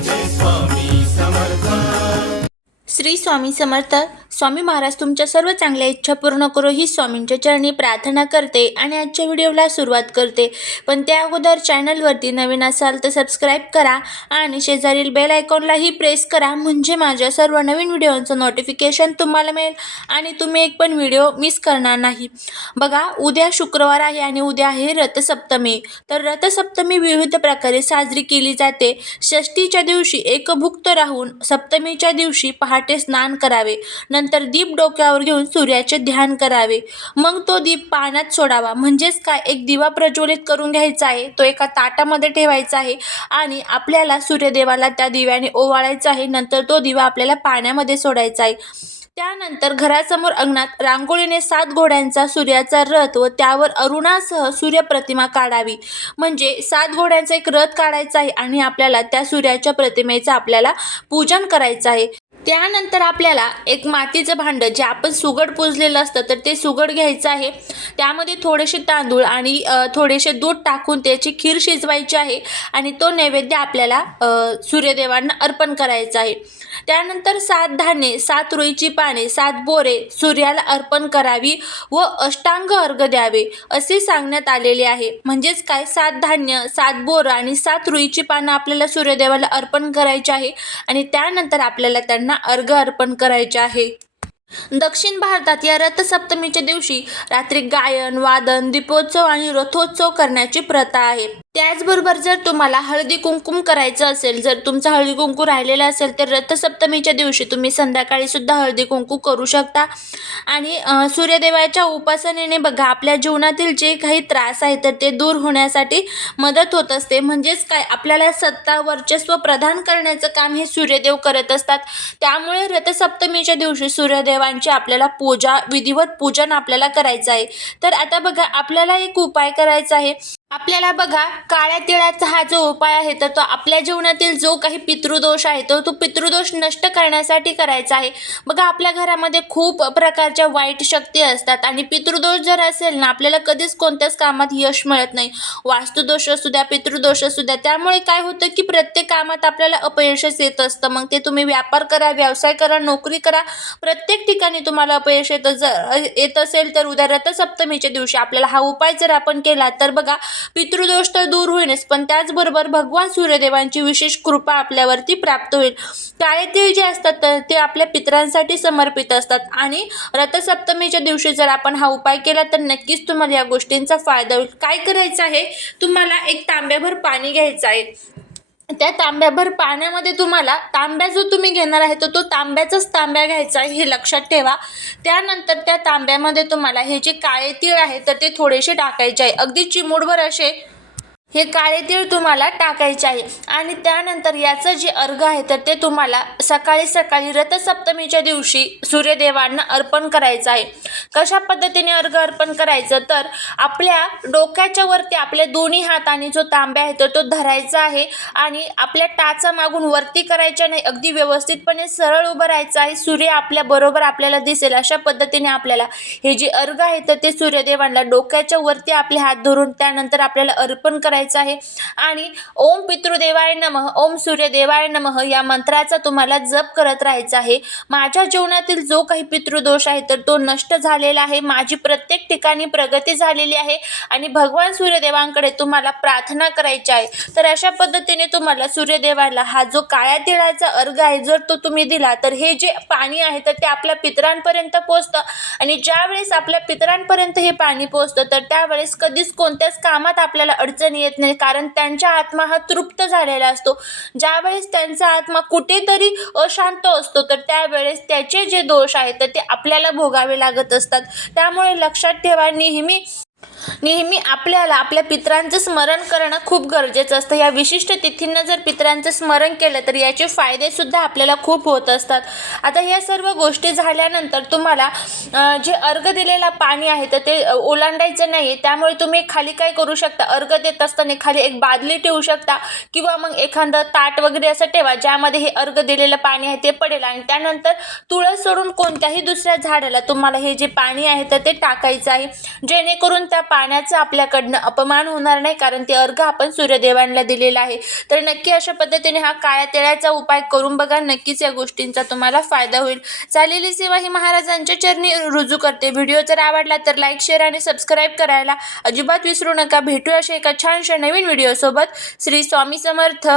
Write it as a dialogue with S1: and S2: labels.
S1: this one. Shri Swami Samarth. Swami Maharaj तुमच्या सर्व चांगल्या इच्छा पूर्ण करो ही स्वामींच्या चरणी प्रार्थना करते आणि आजच्या व्हिडिओला सुरुवात करते. पण त्या अगोदर चॅनलवरती नवीन असाल तर सबस्क्राईब करा आणि शेजारील बेल आयकॉनलाही प्रेस करा म्हणजे माझ्या सर्व नवीन व्हिडिओचं नोटिफिकेशन तुम्हाला मिळेल आणि तुम्ही एक पण व्हिडिओ मिस करणार नाही. बघा उद्या शुक्रवार आहे आणि उद्या आहे रथसप्तमी. तर रथसप्तमी विविध प्रकारे साजरी केली जाते. षष्टीच्या दिवशी एकभुक्त राहून सप्तमीच्या दिवशी पहाटे स्नान करावे. नंतर दीप डोक्यावर घेऊन सूर्याचे ध्यान करावे. मग तो दीप पाण्यात सोडावा. म्हणजेच काय? एक दिवा प्रज्वलित करून घ्यायचा आहे. तो एका ताटामध्ये ठेवायचा आहे आणि आपल्याला सूर्यदेवाला त्या दिव्याने ओवाळायचा आहे. नंतर तो दिवा आपल्याला पाण्यामध्ये सोडायचा आहे. त्यानंतर घरासमोर अंगणात रांगोळीने सात घोड्यांचा सूर्याचा रथ व त्यावर अरुणासह सूर्यप्रतिमा काढावी. म्हणजे सात घोड्यांचा एक रथ काढायचा आहे आणि आपल्याला त्या सूर्याच्या प्रतिमेचं आपल्याला पूजन करायचं आहे. त्यानंतर आपल्याला एक मातीचं भांडं जे आपण सुगड पुजलेलं असतं तर ते सुगड घ्यायचं आहे. त्यामध्ये थोडेसे तांदूळ आणि थोडेसे दूध टाकून त्याची खीर शिजवायची आहे आणि तो नैवेद्य आपल्याला सूर्यदेवांना अर्पण करायचा आहे. त्यानंतर सात धान्ये सात रुईची पाने सात बोरे सूर्याला अर्पण करावी व अष्टांग अर्घ द्यावे असे सांगण्यात आलेले आहे. म्हणजेच काय? सात धान्य सात बोरं आणि सात रुईची पानं आपल्याला सूर्यदेवाला अर्पण करायची आहे आणि त्यानंतर आपल्याला त्यांना अर्घ अर्पण करायचे आहे. दक्षिण भारतात या रथसप्तमीच्या दिवशी रात्री गायन वादन दीपोत्सव आणि रथोत्सव करण्याची प्रथा आहे. त्याचबरोबर जर तुम्हाला हळदी कुंकुम करायचं असेल जर तुमचा हळदी कुंकू राहिलेला असेल तर रथसप्तमीच्या दिवशी तुम्ही संध्याकाळी सुद्धा हळदी कुंकू करू शकता. आणि सूर्यदेवाच्या उपासनेने बघा आपल्या जीवनातील जे काही त्रास आहे तर ते दूर होण्यासाठी मदत होत असते. म्हणजेच काय? आपल्याला सत्ता वर्चस्व प्रदान करण्याचं काम हे सूर्यदेव करत असतात. त्यामुळे रथसप्तमीच्या दिवशी सूर्यदेवांची आपल्याला पूजा विधिवत पूजन आपल्याला करायचं आहे. तर आता बघा आपल्याला एक उपाय करायचा आहे. आपल्याला बघा काळ्या तिळाचा हा जो उपाय आहे तर तो आपल्या जीवनातील जो काही पितृदोष आहे तो तो पितृदोष नष्ट करण्यासाठी करायचा आहे. बघा आपल्या घरामध्ये खूप प्रकारच्या वाईट शक्ती असतात आणि पितृदोष जर असेल ना आपल्याला कधीच कोणत्याच कामात यश मिळत नाही. वास्तुदोष असू द्या पितृदोष असू द्या त्यामुळे काय होतं की प्रत्येक कामात आपल्याला अपयशच येत असतं. मग ते तुम्ही व्यापार करा व्यवसाय करा नोकरी करा प्रत्येक ठिकाणी तुम्हाला अपयश येत. जर येत असेल तर उद्या रथसप्तमीच्या दिवशी आपल्याला हा उपाय जर आपण केला तर बघा पितृदोष तर दूर होईलच पण त्याचबरोबर भगवान सूर्यदेवांची विशेष कृपा आपल्यावरती प्राप्त होईल. काळे तीळ जे असतात तर ते आपल्या पितरांसाठी समर्पित असतात. आणि रथसप्तमीच्या दिवशी जर आपण हा उपाय केला तर नक्कीच तुम्हाला या गोष्टींचा फायदा होईल. काय करायचं आहे? तुम्हाला एक तांब्याभर पाणी घ्यायचं आहे. त्या तांब्याभर पाण्यामध्ये तुम्हाला तांब्या जो तुम्ही घेणार आहे तर तो तांब्याचाच तांब्या घ्यायचा आहे हे लक्षात ठेवा. त्यानंतर त्या तांब्यामध्ये तुम्हाला हे जे काळे तीळ आहे तर ते थोडेसे टाकायचे आहे. अगदी चिमूटभर असे हे काळे तीळ तुम्हाला टाकायचे आहे. आणि त्यानंतर याचं जे अर्घ आहे तर ते तुम्हाला सकाळी सकाळी रथसप्तमीच्या दिवशी सूर्यदेवांना अर्पण करायचं आहे. कशा पद्धतीने अर्घ अर्पण करायचं? तर आपल्या डोक्याच्या वरती आपल्या दोन्ही हाताने जो तांब्या आहे तर तो धरायचा आहे. आणि आपल्या टाचा मागून वरती करायच्या नाही अगदी व्यवस्थितपणे सरळ उभं राहायचं आहे. सूर्य आपल्या बरोबर आपल्याला दिसेल. अशा पद्धतीने आपल्याला हे जे अर्घ आहे तर ते सूर्यदेवांना डोक्याच्या वरती आपले हात धरून त्यानंतर आपल्याला अर्पण करायचं आहे. आणि ओम पितृदेवाय नमः ओम सूर्यदेवाय नमः या मंत्राचा तुम्हाला जप करत राहायचा आहे. माझ्या जीवनातील जो काही पितृदोष आहे तर तो नष्ट झालेला आहे. माझी प्रत्येक ठिकाणी प्रगती झालेली आहे. आणि भगवान सूर्यदेवांकडे तुम्हाला प्रार्थना करायची आहे. तर अशा पद्धतीने तुम्हाला सूर्यदेवाला हा जो काळ्या तिळाचा अर्घ आहे जर तो तुम्ही दिला तर हे जे पाणी आहे तर ते आपल्या पितरांपर्यंत पोचतं आणि ज्यावेळेस आपल्या पितरांपर्यंत हे पाणी पोचतं तर त्यावेळेस कधीच कोणत्याच कामात आपल्याला अडचणी येत नाही. कारण त्यांच्या आत्मा हा तृप्त झालेला असतो. ज्यावेळेस त्यांचा आत्मा कुठेतरी अशांत असतो तर त्यावेळेस त्याचे जे दोष आहेत तर ते आपल्याला भोगावे लागत असतात. त्यामुळे लक्षात ठेवा नेहमी नेहमी आपल्याला आपल्या पितरांचं स्मरण करणं खूप गरजेचं असतं. या विशिष्ट तिथींना जर पितरांचं स्मरण केलं तर याचे फायदेसुद्धा आपल्याला खूप होत असतात. आता या सर्व गोष्टी झाल्यानंतर तुम्हाला जे अर्घ दिलेला पाणी आहे तर ते ओलांडायचं नाही आहे त्यामुळे तुम्ही खाली काय करू शकता? अर्घ देत असताना खाली एक बादली ठेवू शकता किंवा मग एखादं ताट वगैरे असं ठेवा ज्यामध्ये हे अर्घ दिलेलं पाणी आहे ते पडेल. आणि त्यानंतर तुळस सोडून कोणत्याही दुसऱ्या झाडाला तुम्हाला हे जे पाणी आहे तर ते टाकायचं आहे. जेणेकरून त्या पाण्याचा आपल्याकडनं अपमान होणार नाही कारण ते अर्घ आपण सूर्यदेवांना दिलेला आहे. तर नक्की अशा पद्धतीने हा काळ्या तेळ्याचा उपाय करून बघा. नक्कीच या गोष्टींचा तुम्हाला फायदा होईल. चालेली सेवा ही महाराजांच्या चरणी रुजू करते. व्हिडिओ जर आवडला तर लाईक शेअर आणि सबस्क्राईब करायला अजिबात विसरू नका. भेटू अशा एका छानशा नवीन व्हिडिओसोबत. श्री स्वामी समर्थ.